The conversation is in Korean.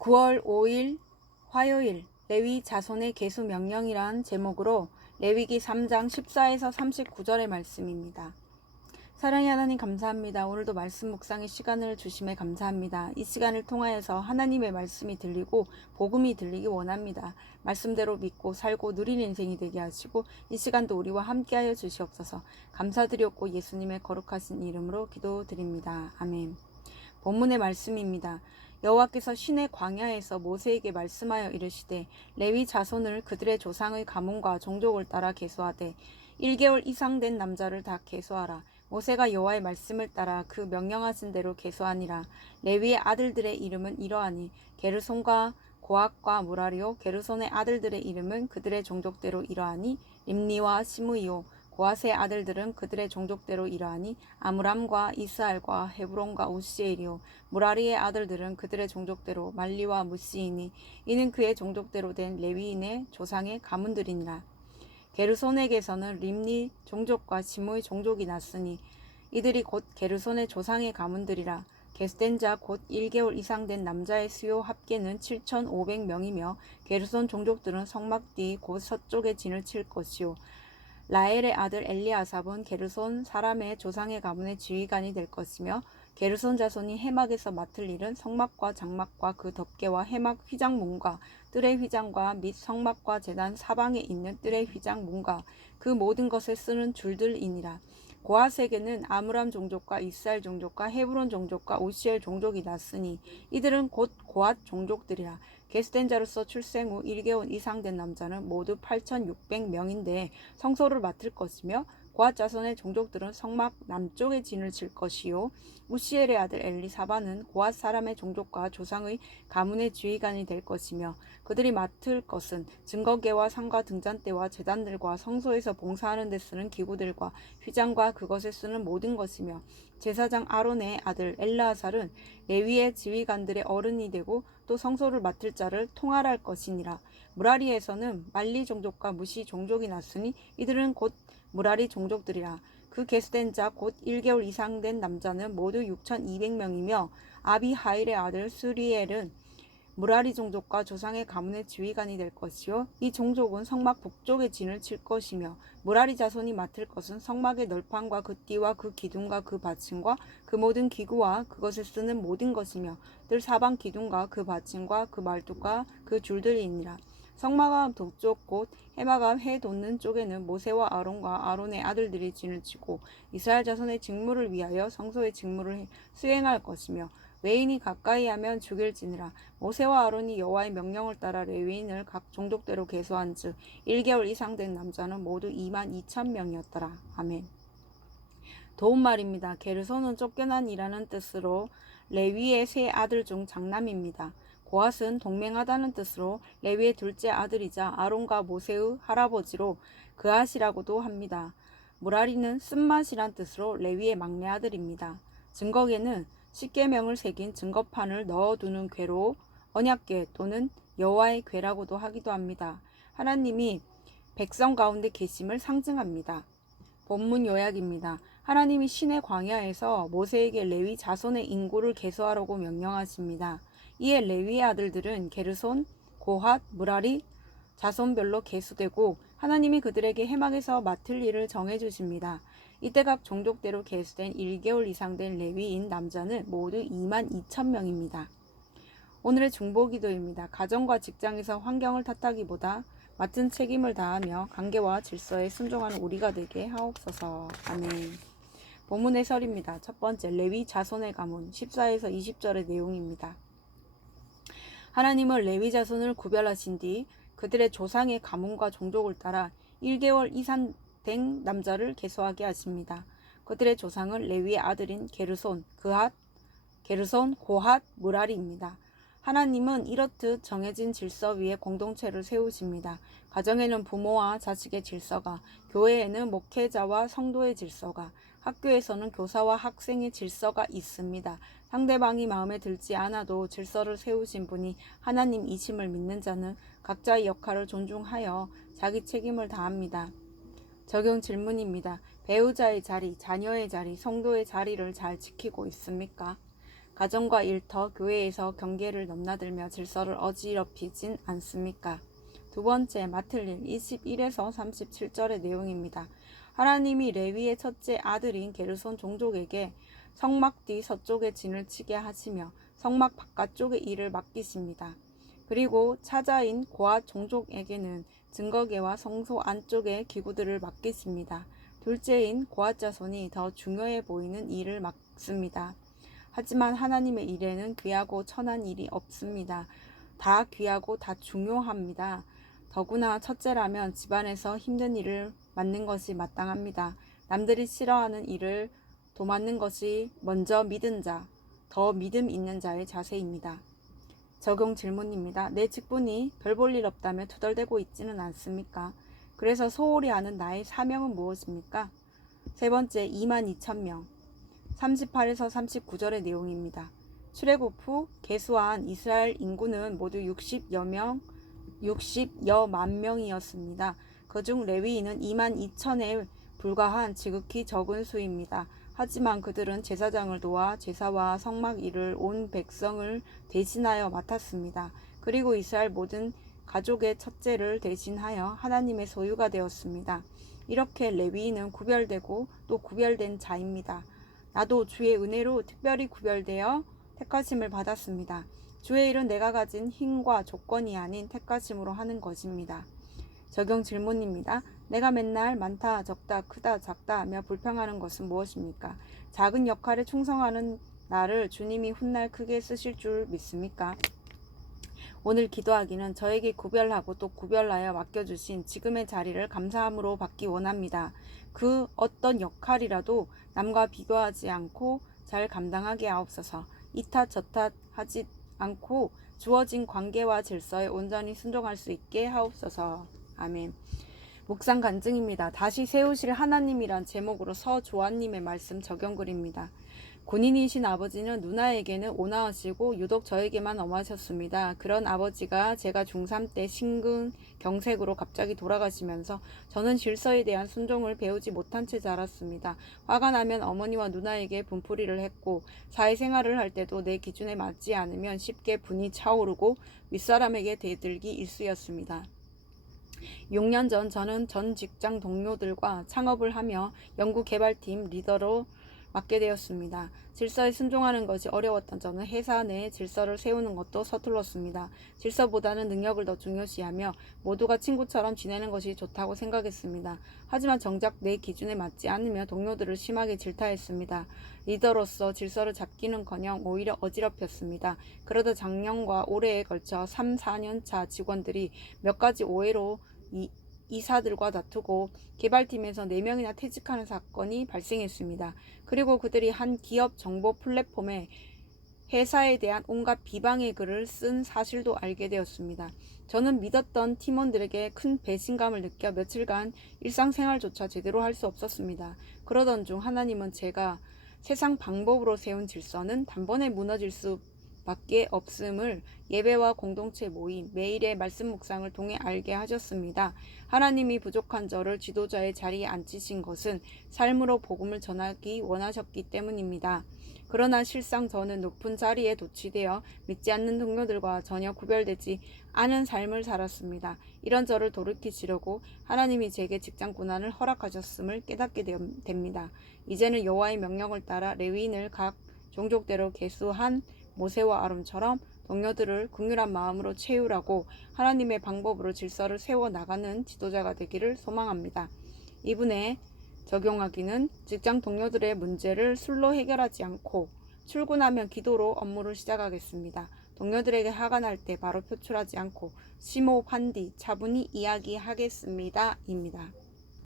9월 5일 화요일 레위 자손의 계수 명령이란 제목으로 레위기 3장 14에서 39절의 말씀입니다. 사랑의 하나님 감사합니다. 오늘도 말씀 묵상의 시간을 주심에 감사합니다. 이 시간을 통하여서 하나님의 말씀이 들리고 복음이 들리기 원합니다. 말씀대로 믿고 살고 누린 인생이 되게 하시고 이 시간도 우리와 함께하여 주시옵소서. 감사드렸고 예수님의 거룩하신 이름으로 기도드립니다. 아멘. 본문의 말씀입니다. 여호와께서 시내 광야에서 모세에게 말씀하여 이르시되 레위 자손을 그들의 조상의 가문과 종족을 따라 계수하되 1개월 이상 된 남자를 다 계수하라. 모세가 여호와의 말씀을 따라 그 명령하신 대로 계수하니라. 레위의 아들들의 이름은 이러하니 게르손과 고핫과 무라리요. 게르손의 아들들의 이름은 그들의 종족대로 이러하니 림니와 시므이요. 고핫의 아들들은 그들의 종족대로 이러하니 아므람과 이스알과 헤브론과 우시엘이요. 무라리의 아들들은 그들의 종족대로 말리와 무시이니 이는 그의 종족대로 된 레위인의 조상의 가문들이니라. 게르손에게서는 림니 종족과 시므의 종족이 났으니 이들이 곧 게르손의 조상의 가문들이라. 계수된 자 곧 1개월 이상 된 남자의 수요 합계는 7,500명이며 게르손 종족들은 성막 뒤 곧 서쪽에 진을 칠 것이요. 라엘의 아들 엘리아삽은 게르손 사람의 조상의 가문의 지휘관이 될 것이며 게르손 자손이 해막에서 맡을 일은 성막과 장막과 그 덮개와 해막 휘장문과 뜰의 휘장과 및 성막과 제단 사방에 있는 뜰의 휘장문과 그 모든 것에 쓰는 줄들이니라. 고핫에게는 아므람 종족과 이스라엘 종족과 헤브론 종족과 우시엘 종족이 났으니 이들은 곧 고핫 종족들이라. 계수된 자로서 출생 후 1개월 이상 된 남자는 모두 8,600명인데 성소를 맡을 것이며 고핫 자손의 종족들은 성막 남쪽에 진을 칠 것이요. 우시엘의 아들 엘리사바는 고핫 사람의 종족과 조상의 가문의 지휘관이 될 것이며 그들이 맡을 것은 증거계와 상과 등잔대와 제단들과 성소에서 봉사하는 데 쓰는 기구들과 휘장과 그것에 쓰는 모든 것이며 제사장 아론의 아들 엘르아살은 레위의 지휘관들의 어른이 되고 또 성소를 맡을 자를 통할할 것이니라. 무라리에서는 말리 종족과 무시 종족이 났으니 이들은 곧 무라리 종족들이라. 그 계수된 자 곧 1개월 이상 된 남자는 모두 6,200명이며 아비하일의 아들 수리엘은 무라리 종족과 조상의 가문의 지휘관이 될 것이요. 이 종족은 성막 북쪽에 진을 칠 것이며 무라리 자손이 맡을 것은 성막의 널판과 그 띠와 그 기둥과 그 받침과 그 모든 기구와 그것을 쓰는 모든 것이며 뜰 사방 기둥과 그 받침과 그 말뚝과 그 줄들이니라. 성막암 동쪽 곧 해마가 해 돋는 쪽에는 모세와 아론과 아론의 아들들이 진을 치고 이스라엘 자손의 직무를 위하여 성소의 직무를 수행할 것이며 외인이 가까이 하면 죽일지니라. 모세와 아론이 여호와의 명령을 따라 레위인을 각 종족대로 계수한 즉 1개월 이상 된 남자는 모두 22,000명이었더라. 아멘. 도움말입니다. 게르손은 쫓겨난이라는 뜻으로 레위의 세 아들 중 장남입니다. 고핫은 동맹하다는 뜻으로 레위의 둘째 아들이자 아론과 모세의 할아버지로 그핫이라고도 합니다. 무라리는 쓴맛이란 뜻으로 레위의 막내 아들입니다. 증거계는 십계명을 새긴 증거판을 넣어두는 궤로 언약궤 또는 여호와의 궤라고도 하기도 합니다. 하나님이 백성 가운데 계심을 상징합니다. 본문 요약입니다. 하나님이 시내 광야에서 모세에게 레위 자손의 인구를 계수하라고 명령하십니다. 이에 레위의 아들들은 게르손, 고핫, 무라리 자손별로 계수되고 하나님이 그들에게 해막에서 맡을 일을 정해주십니다. 이때 각 종족대로 계수된 1개월 이상 된 레위인 남자는 모두 22,000명입니다. 오늘의 중보기도입니다. 가정과 직장에서 환경을 탓하기보다 맡은 책임을 다하며 관계와 질서에 순종하는 우리가 되게 하옵소서. 아멘. 본문 해설입니다. 첫 번째, 레위 자손의 가문 14에서 20절의 내용입니다. 하나님은 레위 자손을 구별하신 뒤 그들의 조상의 가문과 종족을 따라 1개월 이상 된 남자를 계수하게 하십니다. 그들의 조상은 레위의 아들인 게르손, 게르손, 고핫, 무라리입니다. 하나님은 이렇듯 정해진 질서 위에 공동체를 세우십니다. 가정에는 부모와 자식의 질서가, 교회에는 목회자와 성도의 질서가, 학교에서는 교사와 학생의 질서가 있습니다. 상대방이 마음에 들지 않아도 질서를 세우신 분이 하나님이심을 믿는 자는 각자의 역할을 존중하여 자기 책임을 다합니다. 적용 질문입니다. 배우자의 자리, 자녀의 자리, 성도의 자리를 잘 지키고 있습니까? 가정과 일터, 교회에서 경계를 넘나들며 질서를 어지럽히진 않습니까? 두 번째, 맡을 일 21에서 37절의 내용입니다. 하나님이 레위의 첫째 아들인 게르손 종족에게 성막 뒤 서쪽에 진을 치게 하시며 성막 바깥쪽의 일을 맡기십니다. 그리고 차자인 고앗 종족에게는 증거계와 성소 안쪽의 기구들을 맡기십니다. 둘째인 고앗 자손이 더 중요해 보이는 일을 맡습니다. 하지만 하나님의 일에는 귀하고 천한 일이 없습니다. 다 귀하고 다 중요합니다. 더구나 첫째라면 집안에서 힘든 일을 맡는 것이 마땅합니다. 남들이 싫어하는 일을 도맡는 것이 먼저 믿은 자, 더 믿음 있는 자의 자세입니다. 적용 질문입니다. 내 직분이 별 볼 일 없다며 투덜대고 있지는 않습니까? 그래서 소홀히 하는 나의 사명은 무엇입니까? 세 번째, 22,000명. 38에서 39절의 내용입니다. 출애굽 후 계수한 이스라엘 인구는 모두 60여만 명이었습니다. 그중 레위인은 22,000에 불과한 지극히 적은 수입니다. 하지만 그들은 제사장을 도와 제사와 성막 일을 온 백성을 대신하여 맡았습니다. 그리고 이스라엘 모든 가족의 첫째를 대신하여 하나님의 소유가 되었습니다. 이렇게 레위인은 구별되고 또 구별된 자입니다. 나도 주의 은혜로 특별히 구별되어 택하심을 받았습니다. 주의 일은 내가 가진 힘과 조건이 아닌 택하심으로 하는 것입니다. 적용 질문입니다. 내가 맨날 많다, 적다, 크다, 작다 하며 불평하는 것은 무엇입니까? 작은 역할에 충성하는 나를 주님이 훗날 크게 쓰실 줄 믿습니까? 오늘 기도하기는 저에게 구별하고 또 구별하여 맡겨주신 지금의 자리를 감사함으로 받기 원합니다. 그 어떤 역할이라도 남과 비교하지 않고 잘 감당하게 하옵소서. 이탓 저탓 하지 않고 주어진 관계와 질서에 온전히 순종할 수 있게 하옵소서. 아멘. 묵상 간증입니다. 다시 세우실 하나님이란 제목으로 서조아님의 말씀 적용글입니다. 군인이신 아버지는 누나에게는 온화하시고 유독 저에게만 엄하셨습니다. 그런 아버지가 제가 중3 때 심근경색으로 갑자기 돌아가시면서 저는 질서에 대한 순종을 배우지 못한 채 자랐습니다. 화가 나면 어머니와 누나에게 분풀이를 했고 사회생활을 할 때도 내 기준에 맞지 않으면 쉽게 분이 차오르고 윗사람에게 대들기 일쑤였습니다. 6년 전 저는 전 직장 동료들과 창업을 하며 연구개발팀 리더로 맡게 되었습니다. 질서에 순종하는 것이 어려웠던 저는 회사 내에 질서를 세우는 것도 서툴렀습니다. 질서보다는 능력을 더 중요시하며 모두가 친구처럼 지내는 것이 좋다고 생각했습니다. 하지만 정작 내 기준에 맞지 않으며 동료들을 심하게 질타했습니다. 리더로서 질서를 잡기는커녕 오히려 어지럽혔습니다. 그러다 작년과 올해에 걸쳐 3, 4년 차 직원들이 몇 가지 오해로 이사들과 다투고 개발팀에서 4명이나 퇴직하는 사건이 발생했습니다. 그리고 그들이 한 기업 정보 플랫폼에 회사에 대한 온갖 비방의 글을 쓴 사실도 알게 되었습니다. 저는 믿었던 팀원들에게 큰 배신감을 느껴 며칠간 일상생활조차 제대로 할 수 없었습니다. 그러던 중 하나님은 제가 세상 방법으로 세운 질서는 단번에 무너질 수밖에 없음을 예배와 공동체 모임, 매일의 말씀 묵상을 통해 알게 하셨습니다. 하나님이 부족한 저를 지도자의 자리에 앉히신 것은 삶으로 복음을 전하기 원하셨기 때문입니다. 그러나 실상 저는 높은 자리에 도취되어 믿지 않는 동료들과 전혀 구별되지 않은 삶을 살았습니다. 이런 저를 돌이키시려고 하나님이 제게 직장 고난을 허락하셨음을 깨닫게 됩니다. 이제는 여호와의 명령을 따라 레위인을 각 종족대로 계수한 모세와 아론처럼 동료들을 긍휼한 마음으로 채우라고 하나님의 방법으로 질서를 세워나가는 지도자가 되기를 소망합니다. 이분에 적용하기는 직장 동료들의 문제를 술로 해결하지 않고 출근하면 기도로 업무를 시작하겠습니다. 동료들에게 화가 날 때 바로 표출하지 않고 심호흡한 뒤 차분히 이야기하겠습니다. 입니다.